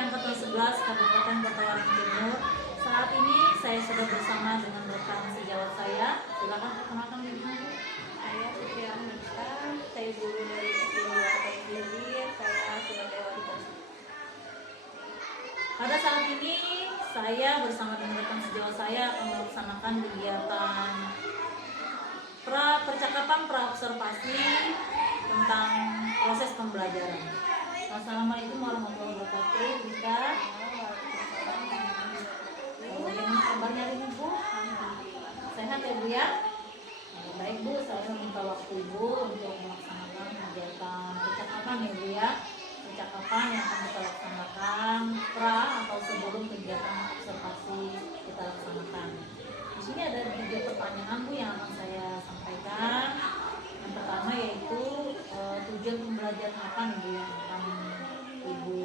yang ke-11 Kabupaten Pekalongan Timur. Saat ini saya sudah bersama dengan rekan sejawat saya. Silakan perkenalkan diri Ibu. Saya Siti Ahmedista, saya guru dari SD 2 Hilir, saya sebagai wali kelas. Pada saat ini saya bersama dengan rekan sejawat saya akan melaksanakan kegiatan percakapan praobservasi tentang proses pembelajaran. Assalamualaikum warahmatullahi wabarakatuh. Kita bagaimana kabarnya hari ini Bu? Sehat ya Bu ya? Baik Bu, saya minta waktu Ibu untuk melaksanakan kegiatan percakapan ya Bu ya. Percakapan yang akan kita laksanakan atau sebelum kegiatan observasi kita laksanakan. Di sini ada 3 pertanyaan Bu yang akan saya sampaikan. Yang pertama yaitu tujuan pembelajaran apa nih Bu yang akan Ibu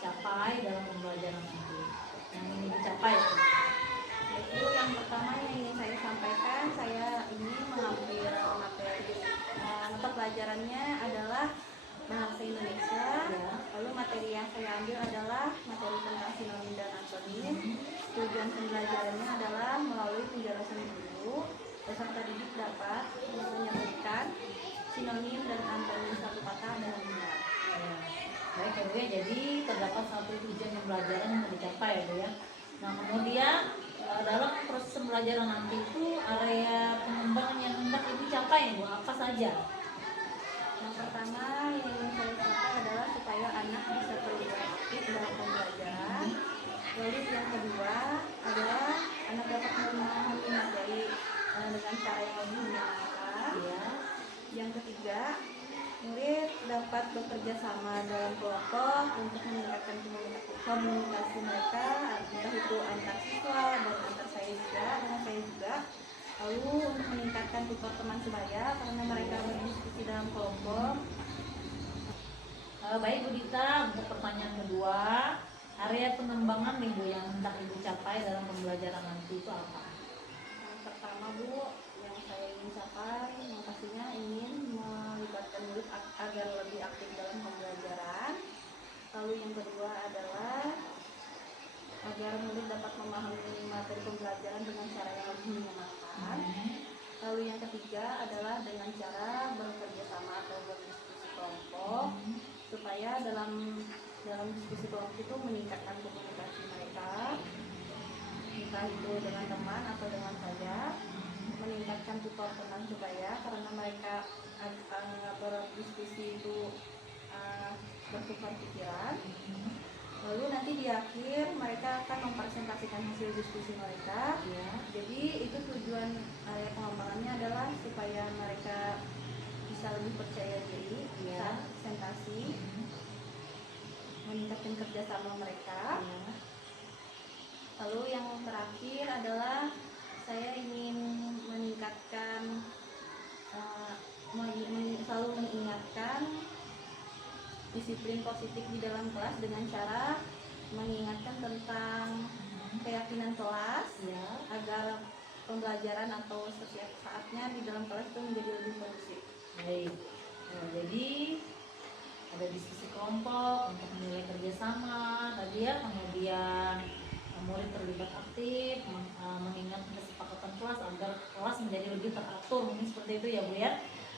capai dalam pembelajaran nanti? Yang ingin Ibu capai itu? Itu yang pertama yang ingin saya sampaikan, saya ingin mengambil materi mata pelajarannya adalah bahasa Indonesia. Ya. Lalu materi yang saya ambil adalah materi tentang sinonim dan antonim. Tujuan pembelajarannya adalah melalui penjelasan guru, peserta didik dapat menyebutkan sinonim dan antonim satu kata dengan benar. Ya. Baik ya Bu ya, jadi terdapat satu tujuan pembelajaran yang dicapai ya Bu ya. Nah kemudian dalam proses pembelajaran nanti itu area pengembangan yang hendak Ibu capai Bu apa saja? Yang pertama yang ingin saya capai adalah supaya anak bisa terlibat aktif dalam pembelajaran. Lalu yang kedua adalah anak dapat memahami materi dengan cara yang lebih menyenangkan. Ya. Yang ketiga, murid dapat bekerja sama dalam kelompok untuk meningkatkan komunikasi mereka, entah itu antar siswa dan antar saya juga dengan saya juga. Lalu untuk meningkatkan tutor teman sebaya karena mereka berdiskusi dalam kelompok. Baik Bu Dita, untuk pertanyaan kedua, area pengembangan nih Bu yang hendak Ibu capai dalam pembelajaran nanti itu apa? Yang pertama Bu, yang saya ingin capai, yang pastinya ingin melibatkan murid agar lebih aktif dalam pembelajaran. Lalu yang kedua adalah agar murid dapat memahami materi pembelajaran dengan cara yang lebih menyenangkan. Lalu yang ketiga adalah dengan cara bekerja sama atau berdiskusi kelompok, supaya dalam diskusi kelompok itu meningkatkan komunikasi mereka, entah itu dengan teman atau dengan saya, meningkatkan tutor teman supaya karena mereka berdiskusi itu bertukar pikiran. Lalu nanti di akhir mereka akan mempresentasikan hasil diskusi mereka. Ya. Jadi itu tujuan area pengembangannya adalah supaya mereka bisa lebih percaya diri saat presentasi, meningkatkan kerjasama mereka. Ya. Lalu yang terakhir adalah saya ingin meningkatkan selalu mengingatkan disiplin positif di dalam kelas dengan cara mengingatkan tentang keyakinan kelas, Ya. agar pembelajaran atau setiap saatnya di dalam kelas itu menjadi lebih kondusif. Baik. Jadi ada diskusi kelompok untuk menilai kerjasama tadi ya, kemudian murid terlibat aktif, mengingat kesepakatan kelas agar kelas menjadi lebih teratur, mungkin seperti itu ya Bu ya.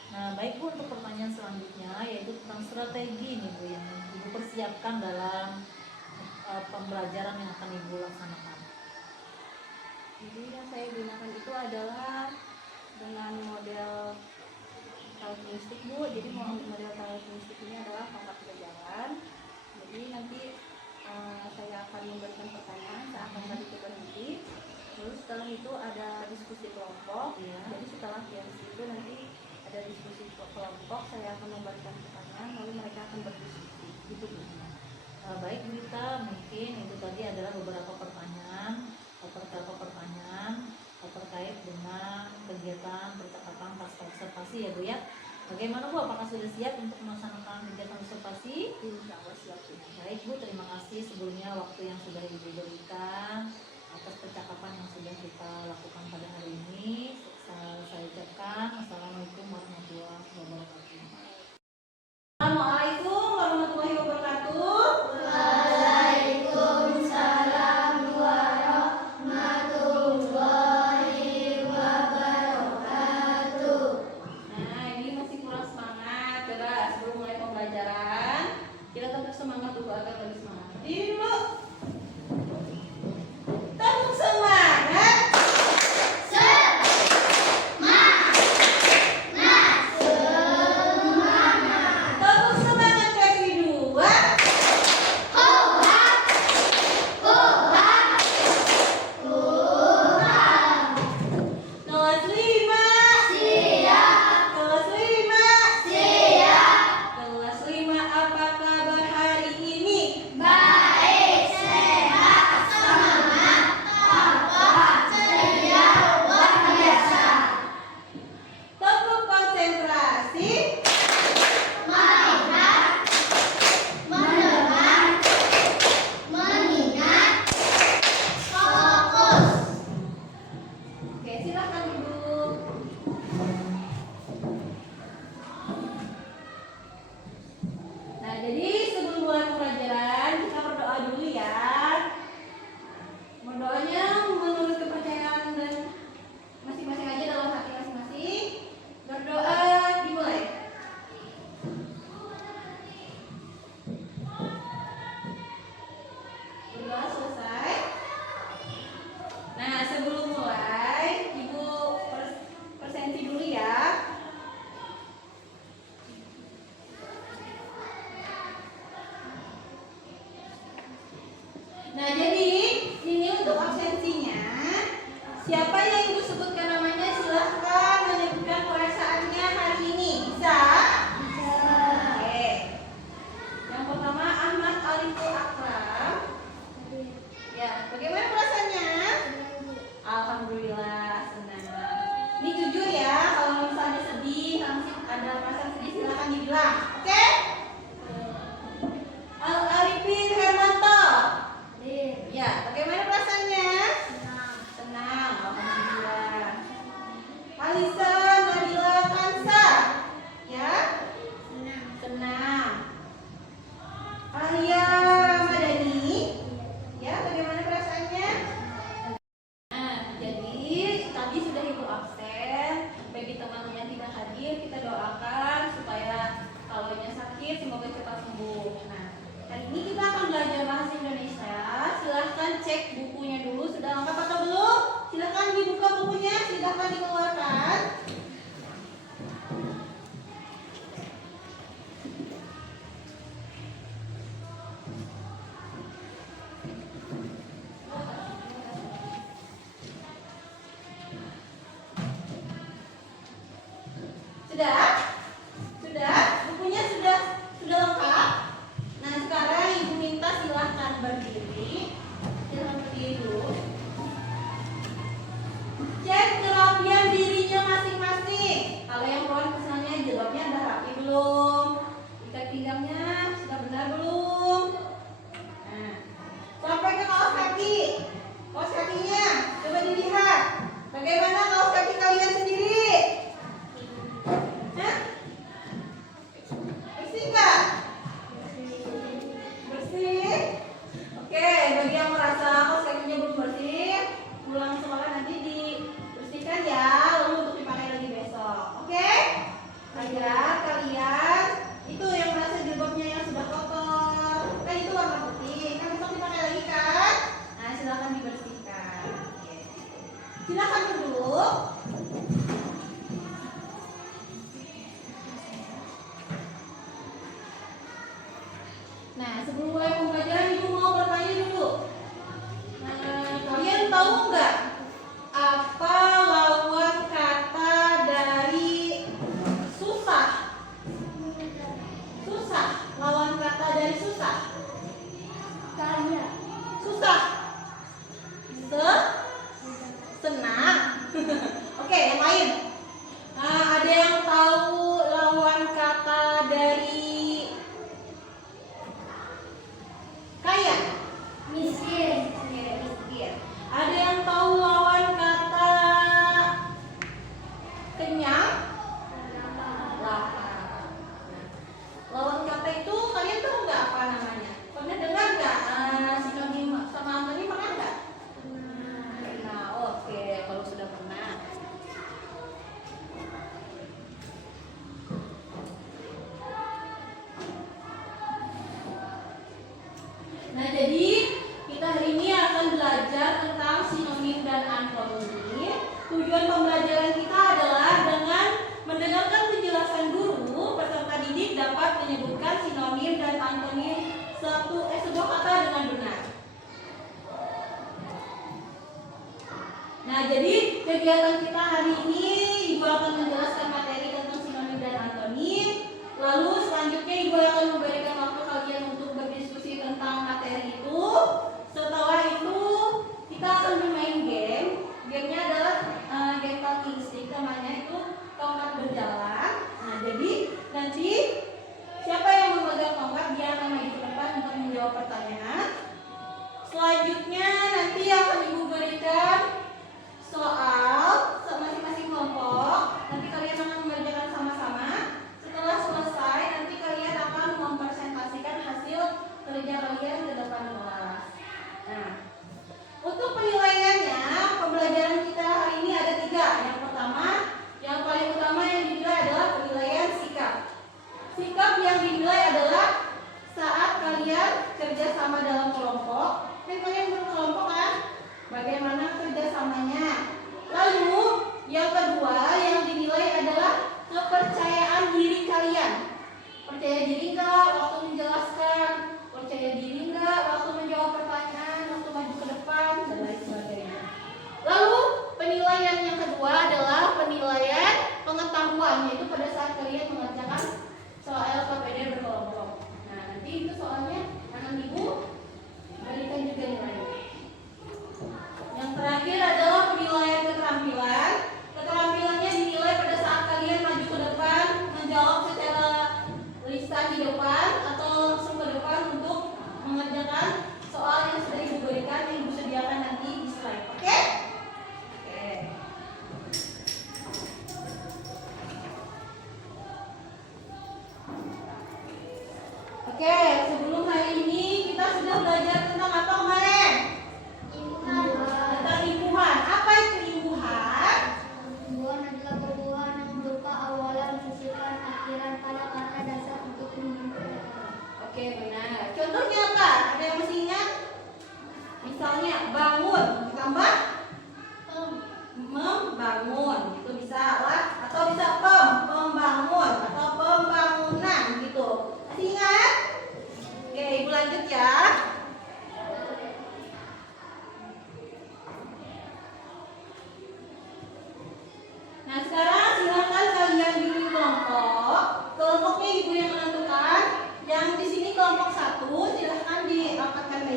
Nah baik Bu, untuk pertanyaan selanjutnya yaitu tentang strategi nih Bu yang Ibu persiapkan dalam pembelajaran yang akan Ibu laksanakan. Jadi yang saya gunakan itu adalah dengan model karakteristik Bu. Jadi model karakteristik ini adalah pangkat kejalan. Jadi nanti saya akan memberikan pertanyaan, saya akan beri berhenti. Lalu setelah itu ada diskusi kelompok. Ya. Jadi setelah itu nanti ada diskusi kelompok, saya akan memberikan pertanyaan, lalu mereka akan berdiskusi. Gitu Bu. Baik Bu Dita, mungkin itu tadi adalah beberapa pertanyaan terkait dengan kegiatan percakapan pasca observasi ya Bu ya. Bagaimana Bu, apakah sudah siap untuk melaksanakan kegiatan observasi? Insya Allah siap. Baik Bu, terima kasih sebelumnya waktu yang sudah Ibu berikan atas percakapan yang sudah kita lakukan pada hari ini. Saya ucapkan Assalamualaikum warahmatullahi wabarakatuh. Assalamualaikum warahmatullahi wabarakatuh. Nah, jadi ini untuk absensinya. Siapa yang Ibu sebutkan namanya silahkan menyebutkan perasaannya hari ini. Bisa? Bisa. Oke. Yang pertama Ahmad Ariful Akram. Ya, bagaimana perasaannya? Alhamdulillah senang. Ini jujur ya, kalau misalnya sedih, ada perasaan sedih silahkan dibilang. Oke? Al Arifin Hermanto. Ya, bagaimana perasaannya? Senang, alhamdulillah. Alisa Nabila Kansa. Ya? Senang. Alia Ramadhani. Ya, bagaimana perasaannya? Nah, jadi tadi sudah Ibu absen. Bagi teman yang tidak hadir, kita doakan supaya kalau sakit semoga cepat sembuh. Nah, hari ini kita akan belajar bahasa Indonesia. Silahkan cek bukunya dulu, sudah lengkap atau belum? Silahkan dibuka bukunya, silahkan dikeluarkan. Sudah? Sudah? Bukunya sudah lengkap? Nah, sekarang Ibu minta silahkan berdiri. Silahkan berdiri dulu. Cek kerapian dirinya masing-masing. Kalau yang perempuan kesannya jilbabnya udah rapi belum? Ikat pinggangnya sudah benar belum? Nah, sampai ke kaos kaki. Kaos kakinya coba dilihat. Bagaimana kaos kaki kalian sendiri? Hah? Bersih nggak? Bersih. Oke, bagi yang merasa kaos kakinya belum bersih, pulang sekolah nanti dibersihkan ya, lalu untuk dipakai lagi besok. Oke? Agar kalian itu yang merasa jilbabnya yang sudah kotor, kan itu warna putih, kan besok dipakai lagi kan? Nah, silakan dibersihkan. Oke. Silakan duduk. Nah, sebelum mulai pembelajaran Ibu mau bertanya dulu. Kalian tahu nggak apa lawan kata dari susah? Susah, lawan kata dari susah. Kaya. Susah. Senang. Oke, yang lain. Nah, ada yang tahu lawan kata dari kaya? Miskin. Miskin. Ada yang tahu lawan kata kenyang? Lapar. Lawan kata itu kalian tahu nggak apa namanya? Pernah dengar nggak? Sinonim sama antonim pernah nggak? Nah, oke, kalau sudah pernah. Nah, jadi kita hari ini akan belajar tentang sinonim dan antonim. Tujuan pembelajaran kita adalah dengan mendengarkan penjelasan guru, peserta didik dapat menyebutkan sinonim dan antonim sebuah kata dengan benar. Nah, jadi kegiatan kita hari ini Ibu akan menjelaskan materi tentang sinonim dan antonim. Lalu selanjutnya Ibu akan memberikan waktu kalian untuk berdiskusi tentang materi itu. Setelah itu kita akan bermain game. Gamenya adalah game talking stick, namanya itu tongkat berjalan. Nah, jadi nanti siapa yang memegang tongkat dia akan maju ke depan untuk menjawab pertanyaan. Selanjutnya nanti akan Ibu berikan soal masing-masing kelompok. Nanti kalian akan mengerjakan sama-sama. Setelah selesai nanti kalian akan mempresentasikan hasil kerja kalian ke depan kelas. Nah, untuk penilaiannya pembelajaran kita hari ini ada 3. Yang pertama, yang paling utama yang dinilai adalah penilaian sikap. Sikap yang dinilai adalah saat kalian kerja sama dalam kelompok. Kan kalian berkelompok kan? Bagaimana kerjasamanya? Lalu yang kedua yang dinilai adalah kepercayaan diri kalian. Percaya diri nggak waktu menjelaskan? Percaya diri nggak waktu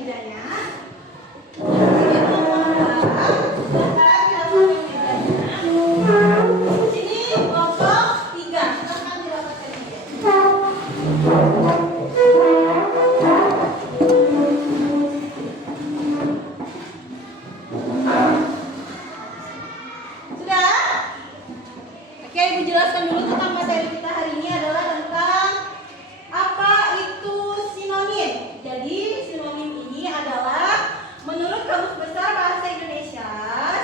mejanya. Silakan dirapatkan mejanya. Sini kelompok 3, silakan dirapatkan mejanya. Sudah? Oke, Ibu jelaskan dulu tentang materi kita hari ini adalah tentang apa itu sinonim. Jadi sinonim ini adalah menurut Kamus Besar Bahasa Indonesia,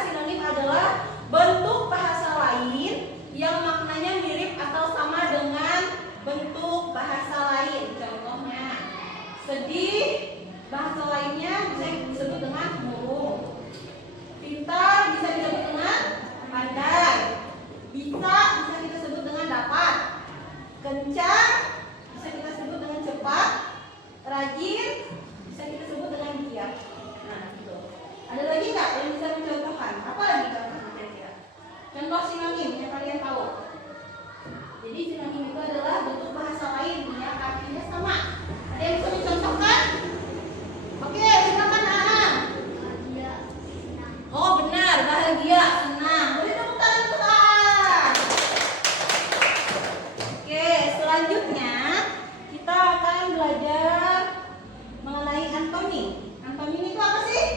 sinonim adalah bentuk bahasa lain yang maknanya mirip atau sama dengan bentuk bahasa lain. Contohnya, sedih, bahasa lainnya bisa disebut dengan murung. Pintar bisa disebut dengan pandai. Bisa kita sebut dengan dapat. Kencang bisa kita sebut dengan cepat. Rajin bisa kita sebut dengan giat. Nah, gitu. Ada lagi nggak yang bisa mencontohkan? Apa lagi contohnya kira-kira? Contoh sinonim yang kalian tahu. Jadi sinonim itu adalah bentuk bahasa lain yang artinya sama. Ada yang bisa mencontohkan? Oke, silakan Aham. Oh benar, bahagia, senang. Boleh tepuk tangan untuk Aham. Oke, selanjutnya kita akan belajar mengenai antonim. Antonim itu apa sih?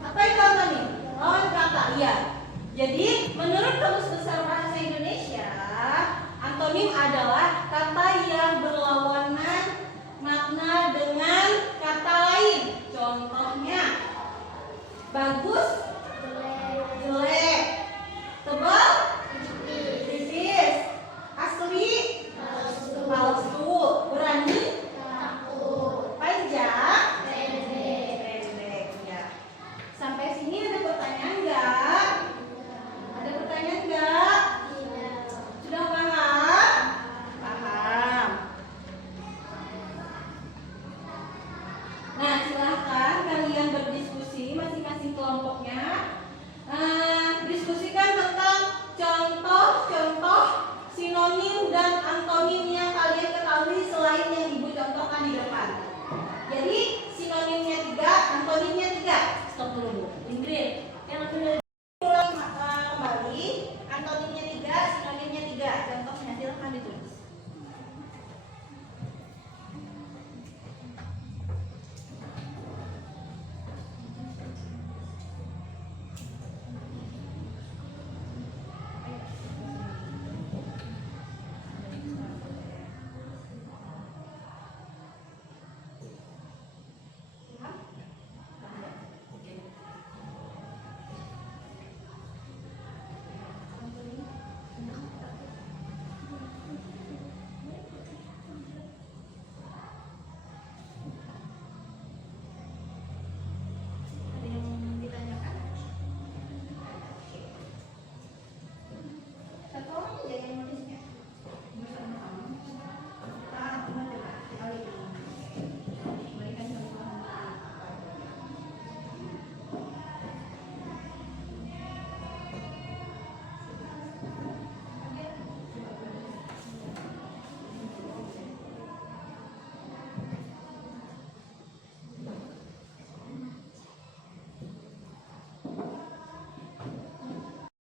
Apa itu antonim? Lawan kata, iya. Jadi, menurut Kamus Besar Bahasa Indonesia, antonim adalah kata yang berlawanan makna dengan kata lain. Contohnya, bagus, jelek, tebal, tipis, asli, palsu, berani, panjang, pendek. Ya. Sampai sini ada pertanyaan nggak? Ada pertanyaan nggak? Sudah paham? Paham. Nah, silahkan kalian berdiskusi masing-masing kelompoknya. Diskusikan tentang contoh-contoh sinonim dan antonim yang kalian ketahui selain yang Ibu contohkan di depan. Jadi sinonimnya 3, antonimnya 3. Stop dulu Bu. Ingrid, yang ulang kembali. Antonimnya 3, sinonimnya 3. Contohnya silahkan ditulis. Ada yang ditanyakan? Satu orang aja yang nulisnya. Berikan contoh.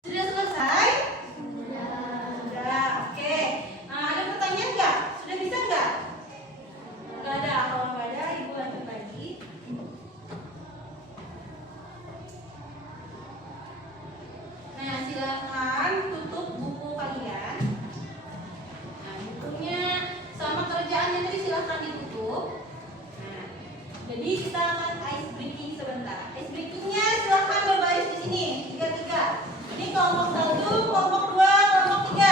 Sudah selesai? Sudah. Oke. Ada pertanyaan nggak? Sudah bisa nggak? Nggak ada. Kalau nggak ada, Ibu lanjut lagi. Nah, silakan tutup buku kalian. Nah, bukunya sama kerjaannya tadi silakan ditutup. Nah, jadi kita akan ice breaking sebentar. Ice breakingnya silakan berbaris di sini. 3-3. Ini kelompok 1, kelompok 2, kelompok 3.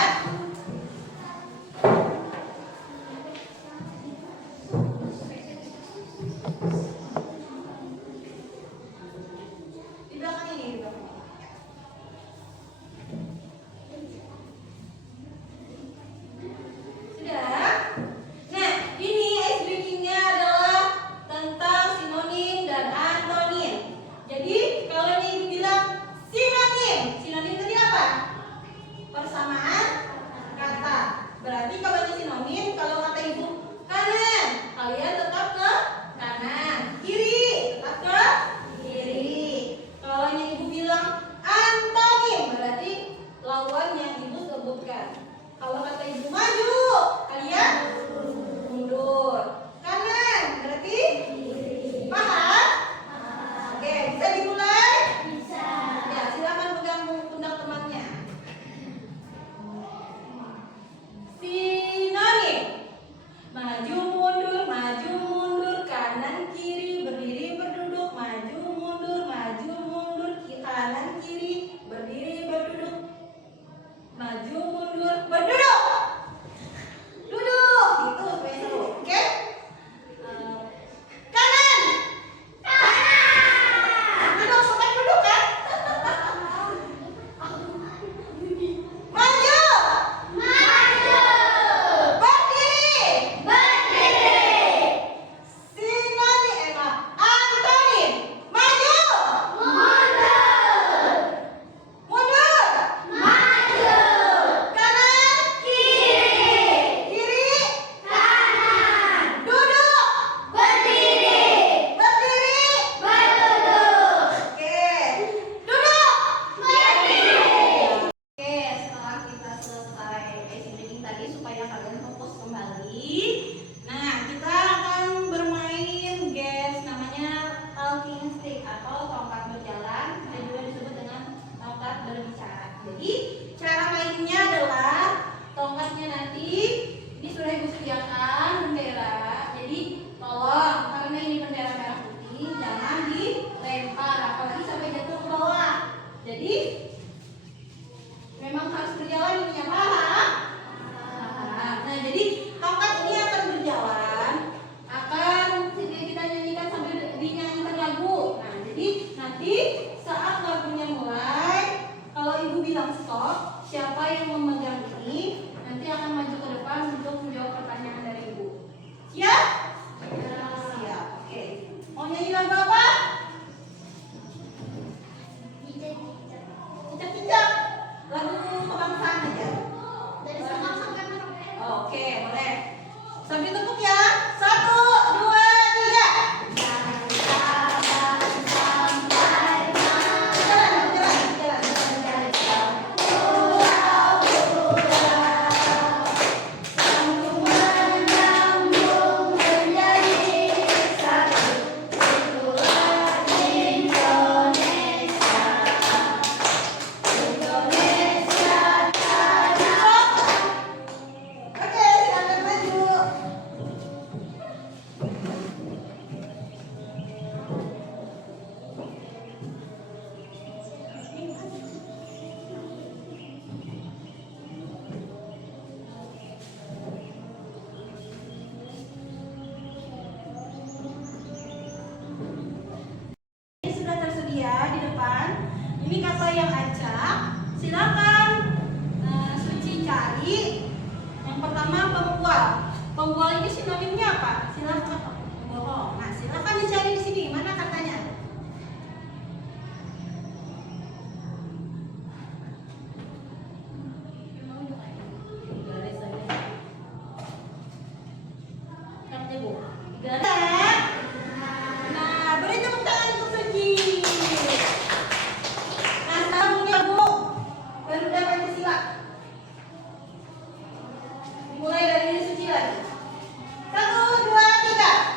Di belakang ini, di belakang ini. Sudah? Nah, ini ice breakingnya adalah tentang sinonim dan antonim. Jadi, kalau ini bilang sinonim, sinonim tadi apa? siapa yang memegang ini nanti akan maju ke depan untuk menjawab pertanyaan dari Ibu. Siap? Siap. Oke. Mau nyanyi lagu apa? Cicak-cicak. Lagu kebangsaan aja. Dari Sabang sampai Merauke. Oke, boleh. Sambil tepuk ya. 1, 2, 3. Oke, silakan maju. Ini sudah tersedia di depan. Ini kata yang acak. Silakan Suci cari. Yang pertama pembual. Pembual ini sinonimnya apa? Silakan. Bohong. Nah, silakan dicari di sini. Mana katanya? Garis aja. Kan Ibu. Garis. Nah, beri tepuk tangan untuk Suci. Nah, sekarang punya Bu. Garuda Pancasila. Mulai dari Suci lagi. 1, 2, 3.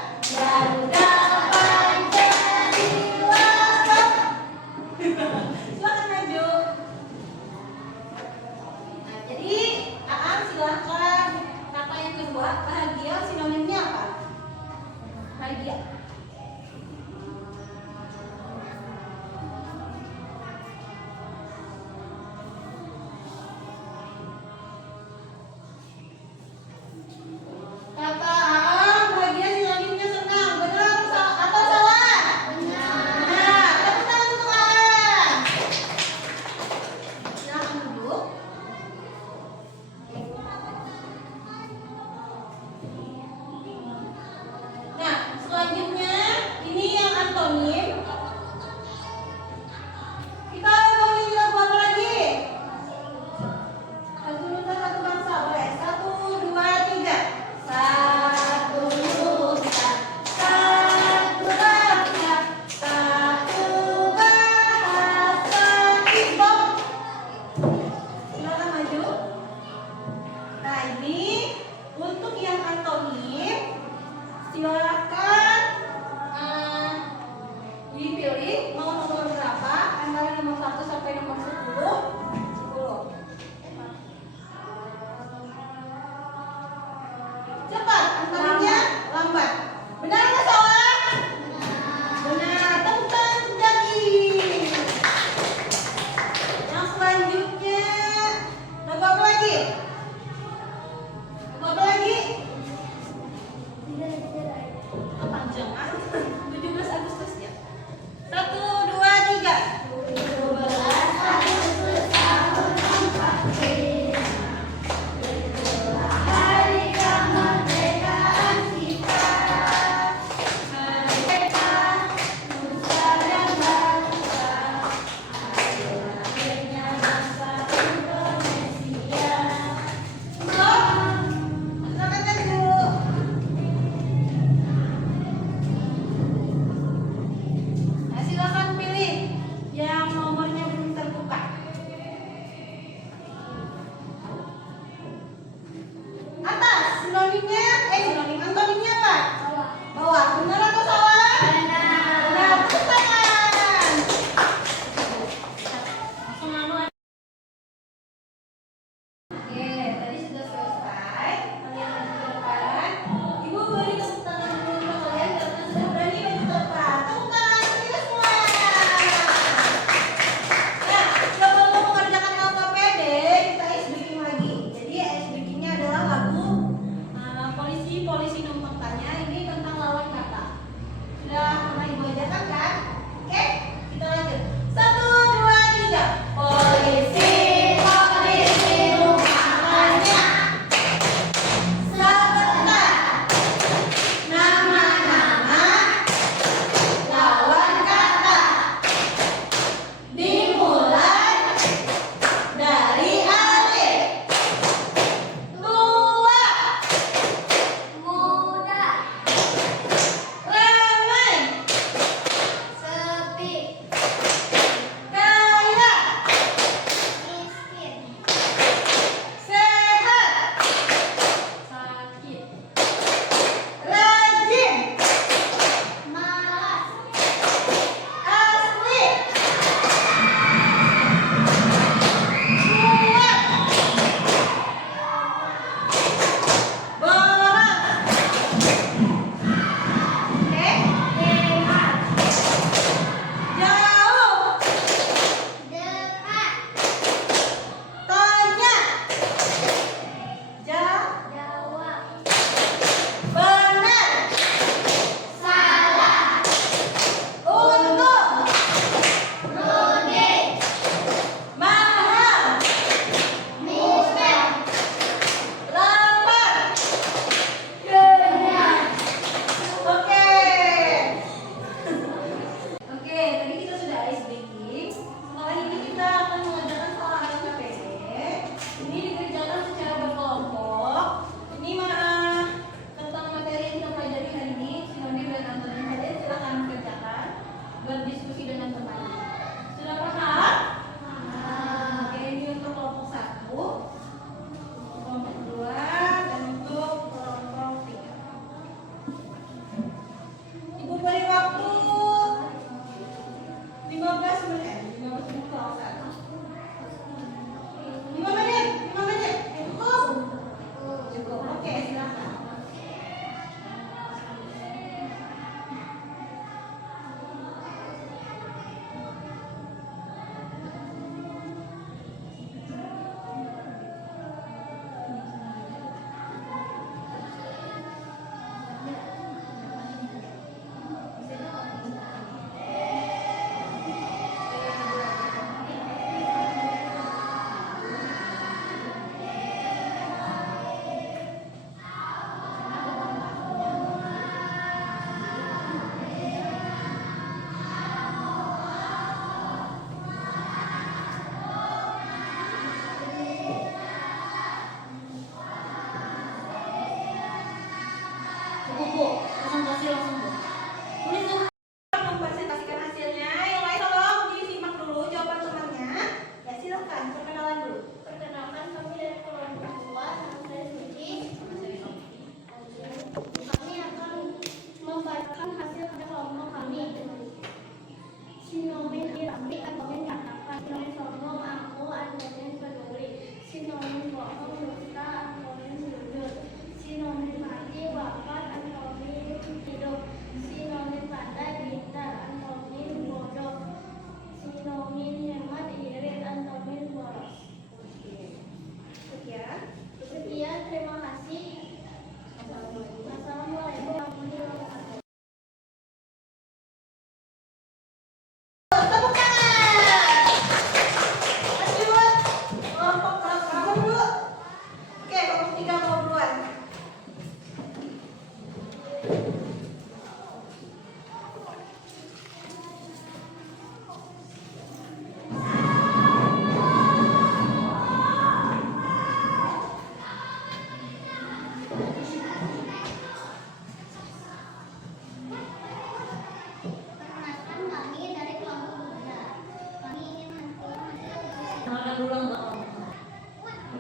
Kenalan dulu enggak?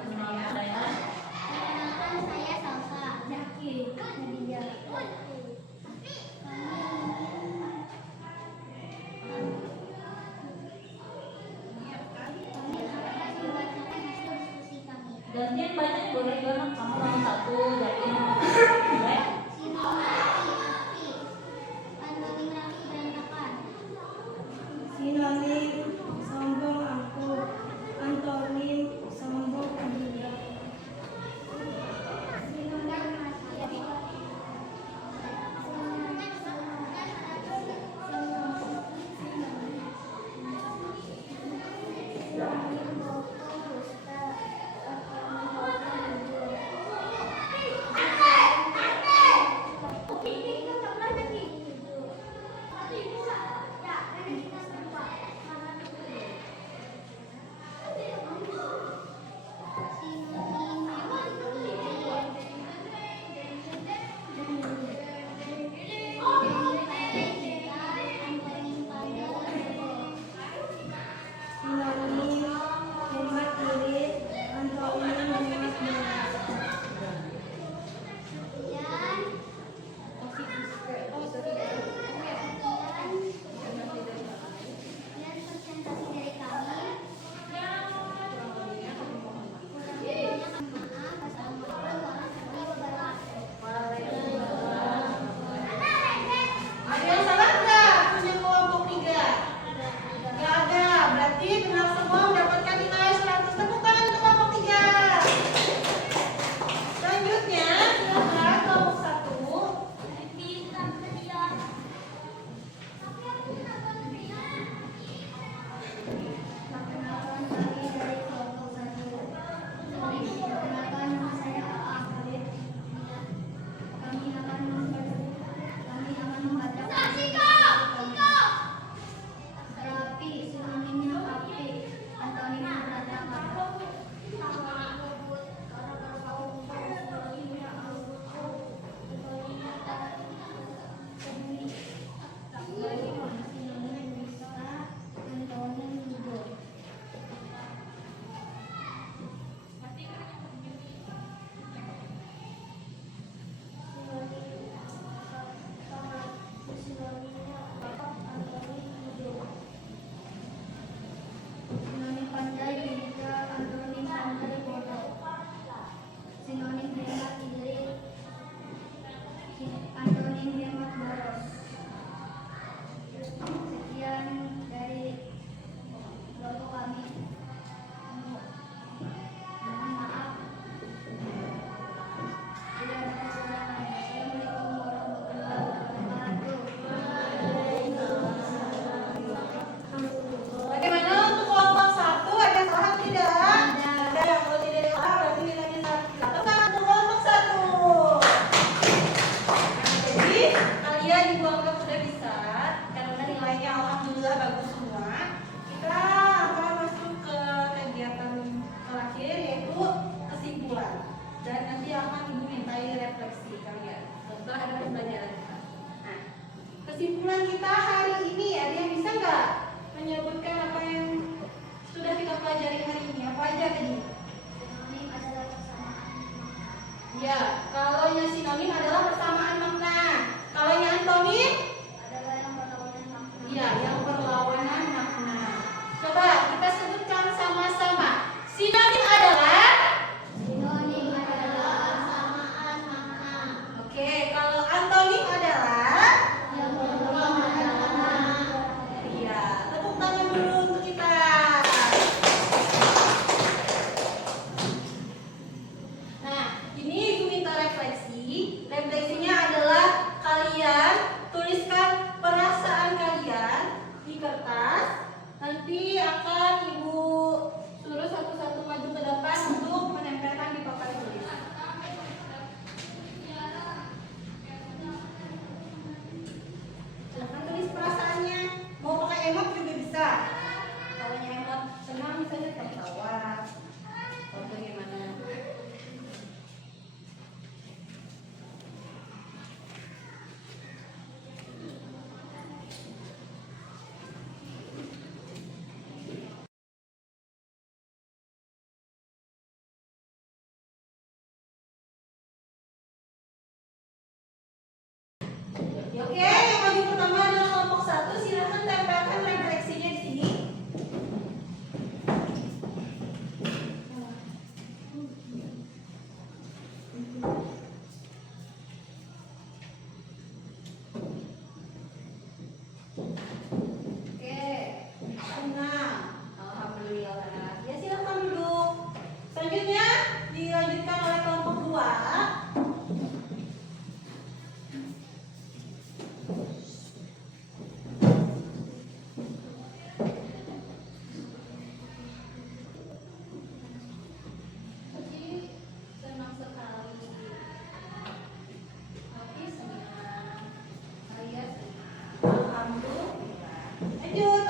Nama saya. Perkenalkan saya Salsa. Zaki. Nadia. Gantian baca boleh banget, kamu nomor 1, Jaki nomor 2. Boleh? Antonim rapi berantakan. Sinonim sombong angkuh, antonim sombong juga. Sinonim rapi. Sinonim hemat irit, antonim hemat beras. Dan presentasi dari kami. Maaf, Assalamualaikum warahmatullahi wabarakatuh. Ada yang salah nggak punya kelompok 3? Nggak ada, berarti benar semua mendapatkan nilai 100. Tepuk tangan untuk kelompok 3. Selanjutnya, silakan kelompok 1. Perkenalkan kami dari kelompok 1. Perkenalkan nama saya A. Khalid. Kami akan membaca rapi, sinonimnya api, antonimnya berantakan. Sinonim bisa, antonim hidup. Sinonim pandai bijak, antonim pandai bodoh. Sinonim hemat irit, antonim hemat boros. Sekian dari kelompok kami. Mohon maaf bila ada kekurangan. Assalamualaikum warahmatullahi wabarakatuh. Bagaimana untuk kelompok 1? Ada yang salah tidak? Ada. Kalau tidak ada yang salah, berarti nilainya 100. Tepuk tangan untuk kelompok 1. Jadi, kalian di kelompok sudah bisa, karena nilainya alhamdulillah bagus semua. Kita akan masuk ke kegiatan terakhir, yaitu kesimpulan. Dan nanti akan ibu mintai refleksi kalian setelah ada pembelajaran kita. Nah, kesimpulan kita hari ini, ada yang bisa nggak menyebutkan apa yang sudah kita pelajari hari ini? Apa aja tadi? Sinonim adalah persamaan. Ya, kalau yang sinonim adalah persamaan makna. Kalau yang antonim, Adalah yang berlawanan makna. ya, yang berlawanan makna. Coba kita sebutkan sama-sama. Sinonim adalah, Sinonim adalah persamaan makna. oke, kalau antonim adalah, Yang berlawanan makna. iya, tepuk tangan dulu untuk kita. Nah, ini ibu minta refleksi. Refleksinya adalah kalian tuliskan perasaan kalian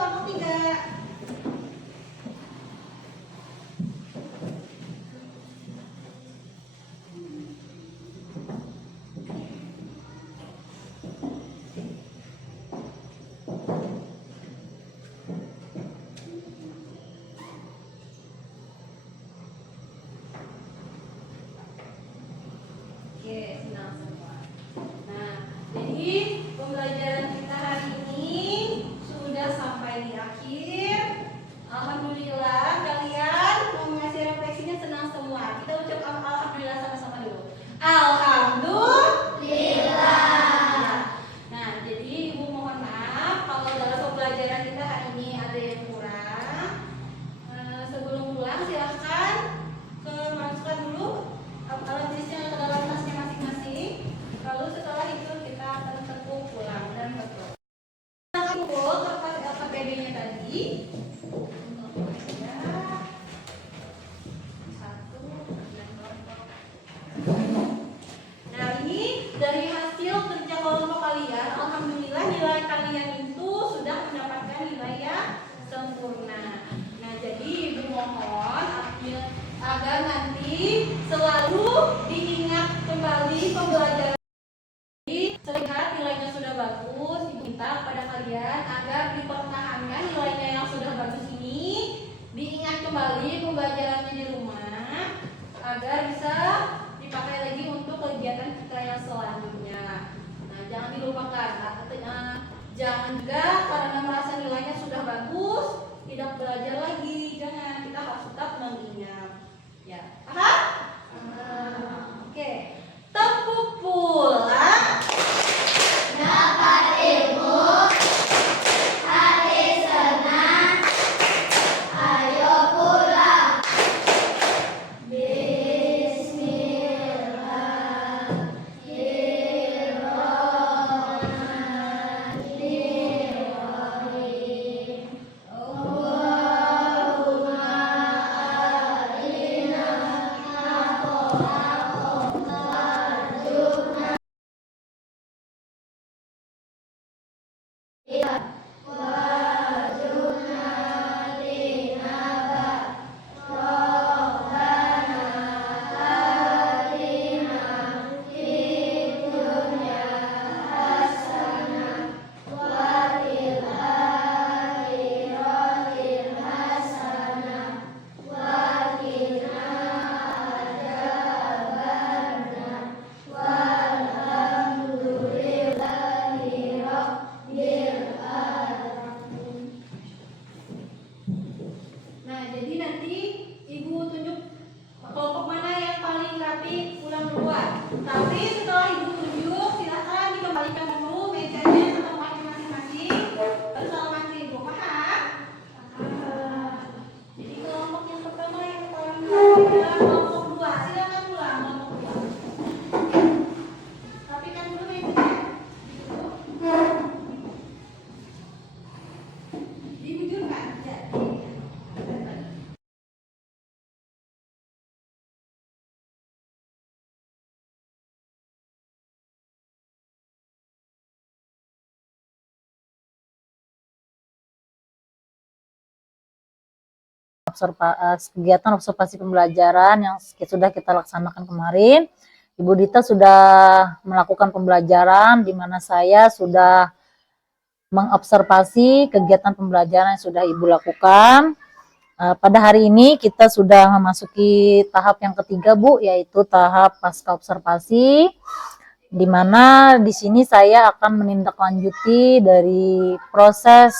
kelompok 3. Oke, senang semua. Nah, jadi pembelajaran kita hari ini sudah sampai di akhir. Alhamdulillah kalian mau ngasih refleksinya senang semua. Kita ucap alhamdulillah sama-sama dulu. Alhamdulillah. Nah, jadi Ibu mohon maaf kalau dalam pembelajaran kita hari ini ada yang kurang. Sebelum pulang silahkan masukkan dulu alat tulisnya ke dalam tasnya masing-masing. Lalu setelah itu kita akan tepuk pulang dan betul. Kumpul kertas LKPD-nya tadi. Nah, ini dari hasil kerja kelompok kalian, alhamdulillah nilai kalian itu sudah mendapatkan nilai yang sempurna. Nah, jadi Ibu mohon agar nanti selalu diingat kembali pembelajaran. Terlihat nilainya sudah bagus, Ibu minta kepada kalian agar dipertahankan nilainya yang sudah bagus ini, diingat kembali pembelajarannya di rumah agar bisa dipakai lagi untuk kegiatan kita yang selanjutnya. Nah, jangan dilupakan. Jangan juga karena merasa nilainya sudah bagus tidak belajar lagi. Jangan, kita harus tetap mengingat. Ya, paham? Oke, tepuk pulang. Dapat ilmu, hati senang, ayo pulang. Bismillahirrahmanirrahim. Allahumma arina haqqakum warzuqna warzuqna tinaba. Rabbana atina fid dunya hasanah wa fil akhirati hasanah wa qina adzabannar. Walhamdulillahi rabbil alamin. Nah, jadi nanti Ibu tunjuk kelompok mana yang paling rapi pulang duluan. Tapi setelah Ibu tunjuk, silakan dikembalikan dulu mejanya ke tempatnya masing-masing. Terus alamat Ibu, paham? Jadi kelompok yang pertama yang paling rapi adalah kelompok 2. Silakan pulang kelompok 2. Rapikan dulu mejanya. Dibujurkan. Ya. Kegiatan observasi pembelajaran yang sudah kita laksanakan kemarin. Ibu Dita sudah melakukan pembelajaran di mana saya sudah mengobservasi kegiatan pembelajaran yang sudah Ibu lakukan. Pada hari ini kita sudah memasuki tahap yang ketiga, Bu, yaitu tahap pasca observasi, di mana di sini saya akan menindaklanjuti dari proses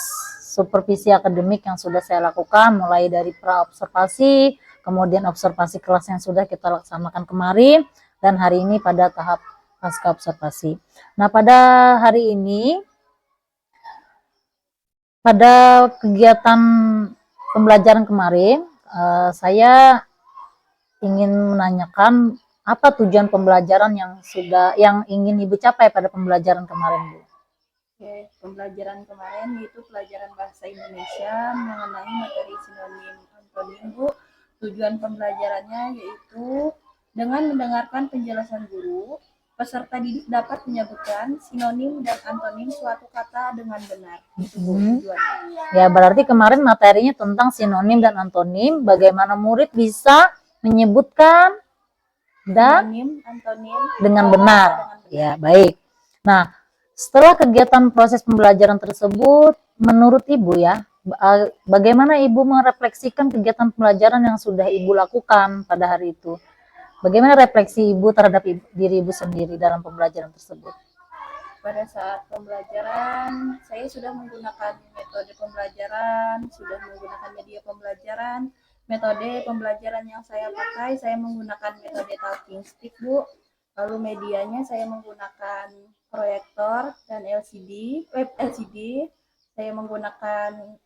supervisi akademik yang sudah saya lakukan, mulai dari pra-observasi, kemudian observasi kelas yang sudah kita laksanakan kemarin, dan hari ini pada tahap pasca observasi. Nah, pada hari ini, pada kegiatan pembelajaran kemarin, saya ingin menanyakan apa tujuan pembelajaran yang ingin Ibu capai pada pembelajaran kemarin, Bu? Oke, pembelajaran kemarin yaitu pelajaran bahasa Indonesia mengenai materi sinonim antonim, Bu. Tujuan pembelajarannya yaitu dengan mendengarkan penjelasan guru, Peserta didik dapat menyebutkan sinonim dan antonim suatu kata dengan benar. Itu Bu, Hmm. tujuannya. Ya, berarti kemarin materinya tentang sinonim dan antonim, bagaimana murid bisa menyebutkan dan Sinonim, antonim dengan suatu benar. kata dengan benar. Ya, baik. Nah, setelah kegiatan proses pembelajaran tersebut, menurut Ibu ya, bagaimana Ibu merefleksikan kegiatan pembelajaran yang sudah Ibu lakukan pada hari itu? Bagaimana refleksi Ibu terhadap diri Ibu sendiri dalam pembelajaran tersebut? Pada saat pembelajaran, saya sudah menggunakan metode pembelajaran, sudah menggunakan media pembelajaran. Metode pembelajaran yang saya pakai, saya menggunakan metode talking stick, Bu. Lalu medianya saya menggunakan proyektor dan web LCD. Saya menggunakan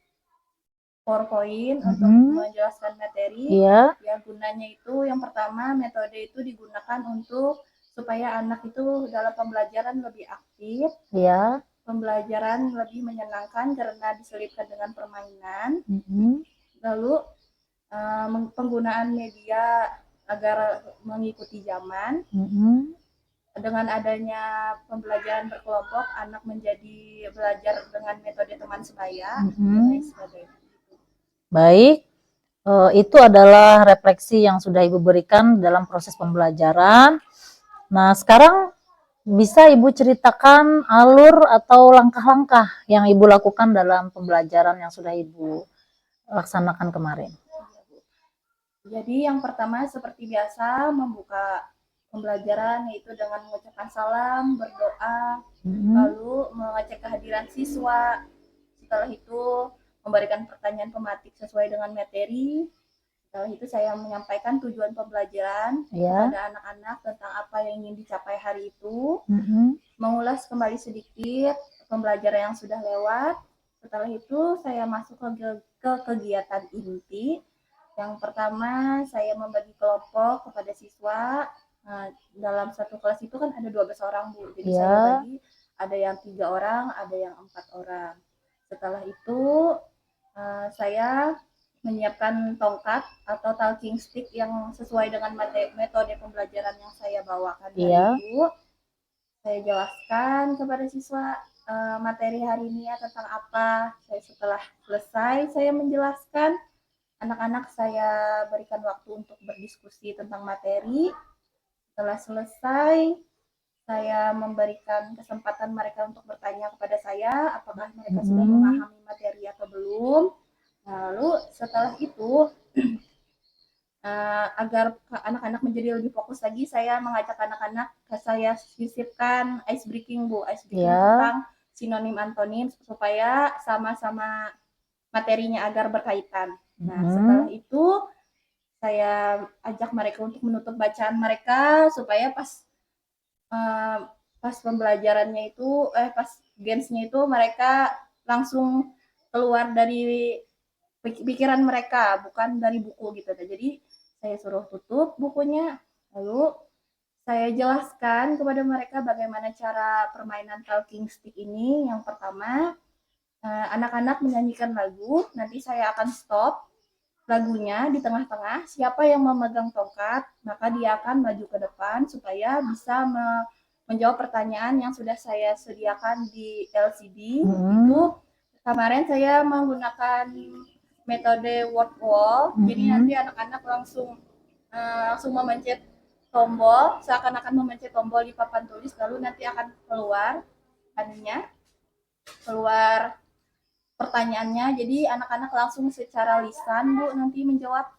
PowerPoint untuk menjelaskan materi. Iya, Ya, gunanya itu yang pertama, metode itu digunakan untuk supaya anak itu dalam pembelajaran lebih aktif, iya. pembelajaran lebih menyenangkan karena diselipkan dengan permainan. Lalu penggunaan media agar mengikuti zaman. Dengan adanya pembelajaran berkelompok, anak menjadi belajar dengan metode teman sebaya dan lain sebagainya. Baik, itu adalah refleksi yang sudah Ibu berikan dalam proses pembelajaran. Nah, sekarang bisa Ibu ceritakan alur atau langkah-langkah yang Ibu lakukan dalam pembelajaran yang sudah Ibu laksanakan kemarin. Jadi yang pertama seperti biasa membuka pembelajaran yaitu dengan mengucapkan salam, berdoa, lalu mengecek kehadiran siswa. Setelah itu memberikan pertanyaan pematik sesuai dengan materi. Setelah itu saya menyampaikan tujuan pembelajaran kepada anak-anak tentang apa yang ingin dicapai hari itu. Mengulas kembali sedikit pembelajaran yang sudah lewat. Setelah itu saya masuk ke kegiatan inti. Yang pertama saya membagi kelompok kepada siswa. Nah, dalam satu kelas itu kan ada 12 orang, Bu. Jadi saya bagi, ada yang 3 orang, ada yang 4 orang. Setelah itu saya menyiapkan tongkat atau talking stick yang sesuai dengan metode pembelajaran yang saya bawakan hari itu. Saya jelaskan kepada siswa materi hari ini tentang apa. Setelah selesai saya menjelaskan, anak-anak saya berikan waktu untuk berdiskusi tentang materi. Setelah selesai, saya memberikan kesempatan mereka untuk bertanya kepada saya apakah mereka sudah memahami materi atau belum. Lalu setelah itu agar anak-anak menjadi lebih fokus lagi, saya mengajak anak-anak, saya sisipkan ice breaking, Bu, ice breaking tentang sinonim antonim supaya sama-sama materinya agar berkaitan. Nah, setelah itu saya ajak mereka untuk menutup bacaan mereka supaya pas pembelajarannya itu pas gamesnya itu mereka langsung keluar dari pikiran mereka, bukan dari buku gitu. Jadi saya suruh tutup bukunya, lalu saya jelaskan kepada mereka bagaimana cara permainan talking stick ini. Yang pertama, anak-anak menyanyikan lagu, nanti saya akan stop lagunya di tengah-tengah. Siapa yang memegang tongkat, maka dia akan maju ke depan supaya bisa menjawab pertanyaan yang sudah saya sediakan di LCD. Itu kemarin saya menggunakan metode word wall. Jadi nanti anak-anak langsung memencet tombol, seakan-akan memencet tombol di papan tulis, lalu nanti akan keluar pertanyaannya. Jadi anak-anak langsung secara lisan, Bu, nanti menjawab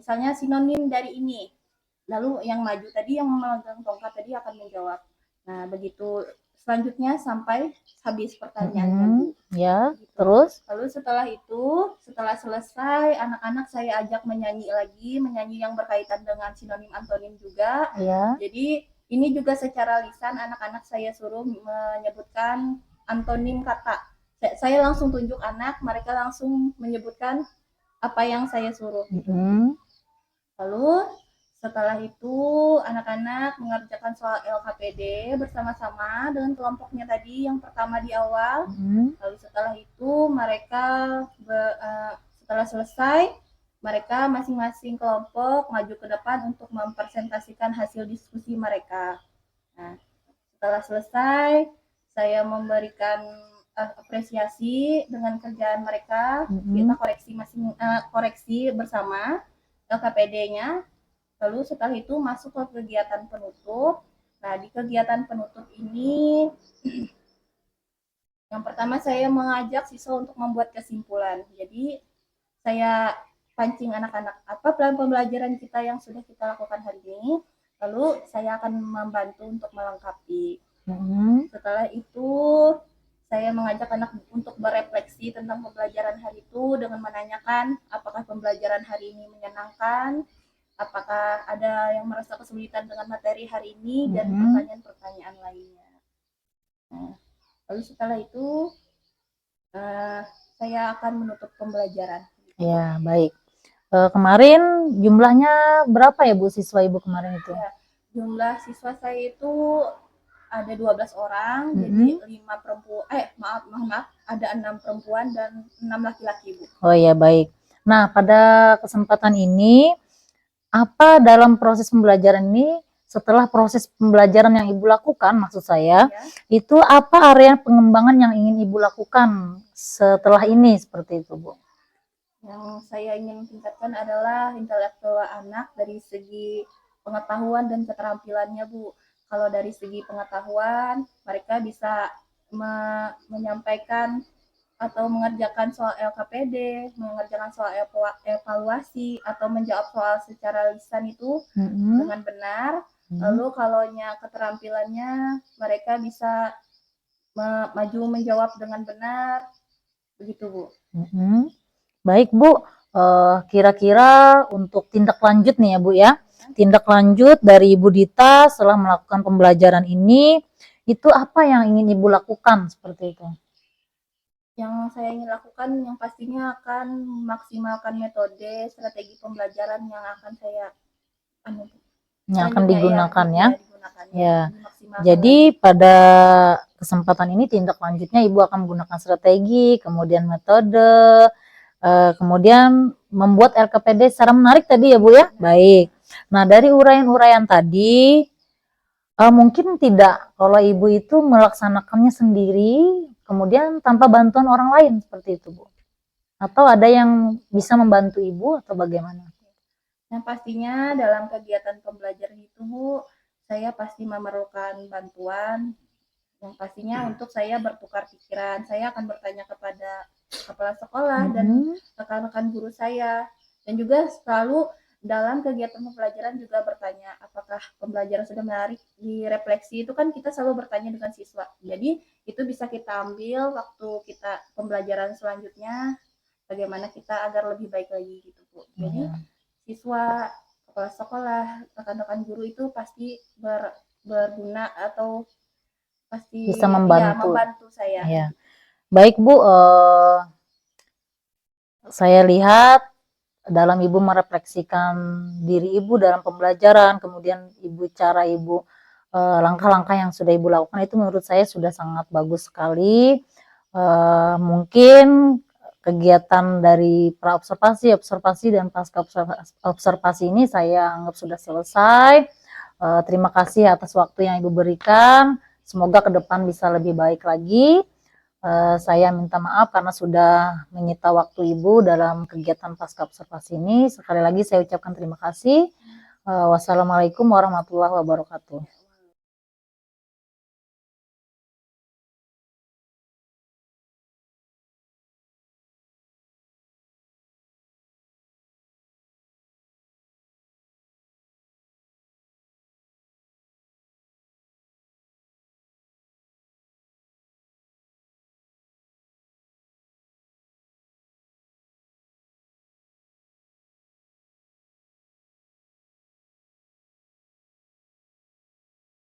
misalnya sinonim dari ini. Lalu yang maju tadi, yang memegang tongkat tadi akan menjawab. Nah, begitu selanjutnya sampai habis pertanyaannya, Bu. Ya, gitu. terus? Lalu setelah itu, setelah selesai, anak-anak saya ajak menyanyi lagi, menyanyi yang berkaitan dengan sinonim antonim juga. Jadi ini juga secara lisan anak-anak saya suruh menyebutkan antonim kata. Saya langsung tunjuk anak, mereka langsung menyebutkan apa yang saya suruh. Lalu setelah itu anak-anak mengerjakan soal LKPD bersama-sama dengan kelompoknya tadi yang pertama di awal. Lalu setelah itu mereka setelah selesai, mereka masing-masing kelompok maju ke depan untuk mempresentasikan hasil diskusi mereka. Nah, Setelah selesai, saya memberikan apresiasi dengan kerjaan mereka. Kita koreksi bersama LKPD-nya. Lalu setelah itu masuk ke kegiatan penutup. Nah, di kegiatan penutup ini yang pertama saya mengajak siswa untuk membuat kesimpulan. Jadi saya pancing anak-anak apa plan pembelajaran kita yang sudah kita lakukan hari ini. Lalu saya akan membantu untuk melengkapi. Setelah itu saya mengajak anak untuk berefleksi tentang pembelajaran hari itu dengan menanyakan apakah pembelajaran hari ini menyenangkan, apakah ada yang merasa kesulitan dengan materi hari ini, dan pertanyaan-pertanyaan lainnya. Nah, lalu setelah itu saya akan menutup pembelajaran. Ya, baik. Kemarin jumlahnya berapa ya Bu siswa Ibu kemarin itu? Ya, jumlah siswa saya itu ada 12 orang, jadi 5 perempuan, maaf, ada 6 perempuan dan 6 laki-laki, Bu. Oh ya, baik. Nah, pada kesempatan ini, apa dalam proses pembelajaran ini, setelah proses pembelajaran yang Ibu lakukan, maksud saya, itu apa area pengembangan yang ingin Ibu lakukan setelah ini, seperti itu, Bu? Yang saya ingin tingkatkan adalah intelektual anak dari segi pengetahuan dan keterampilannya, Bu. Kalau dari segi pengetahuan, mereka bisa menyampaikan atau mengerjakan soal LKPD, mengerjakan soal evaluasi, atau menjawab soal secara lisan itu dengan benar. Lalu kalau keterampilannya, mereka bisa maju menjawab dengan benar, begitu, Bu. Baik, Bu. Kira-kira untuk tindak lanjut nih ya, Bu ya. Tindak lanjut dari Ibu Dita setelah melakukan pembelajaran ini, itu apa yang ingin Ibu lakukan seperti itu? Yang saya ingin lakukan yang pastinya akan memaksimalkan metode strategi pembelajaran yang akan saya digunakan ya. Jadi pada kesempatan ini tindak lanjutnya Ibu akan menggunakan strategi, kemudian metode, kemudian membuat LKPD secara menarik tadi ya Bu ya. Baik. Nah, dari uraian-uraian tadi mungkin tidak kalau Ibu itu melaksanakannya sendiri kemudian tanpa bantuan orang lain seperti itu, Bu. Atau ada yang bisa membantu Ibu atau bagaimana? Yang pastinya dalam kegiatan pembelajaran itu, Bu, saya pasti memerlukan bantuan. Yang pastinya untuk saya bertukar pikiran. Saya akan bertanya kepada kepala sekolah dan rekan-rekan guru saya. Dan juga selalu dalam kegiatan pembelajaran juga bertanya apakah pembelajaran sudah menarik. Di refleksi itu kan kita selalu bertanya dengan siswa. Jadi itu bisa kita ambil waktu kita pembelajaran selanjutnya, bagaimana kita agar lebih baik lagi gitu, Bu. Jadi siswa, kepala sekolah, rekan-rekan guru itu pasti berguna atau pasti bisa membantu saya. Ya. Baik, Bu, saya lihat dalam Ibu merefleksikan diri Ibu dalam pembelajaran, kemudian cara Ibu langkah-langkah yang sudah Ibu lakukan itu menurut saya sudah sangat bagus sekali. Mungkin kegiatan dari praobservasi, observasi, dan pasca observasi ini saya anggap sudah selesai. Terima kasih atas waktu yang Ibu berikan. Semoga ke depan bisa lebih baik lagi. Saya minta maaf karena sudah menyita waktu Ibu dalam kegiatan pasca observasi ini. Sekali lagi saya ucapkan terima kasih. Wassalamualaikum warahmatullahi wabarakatuh.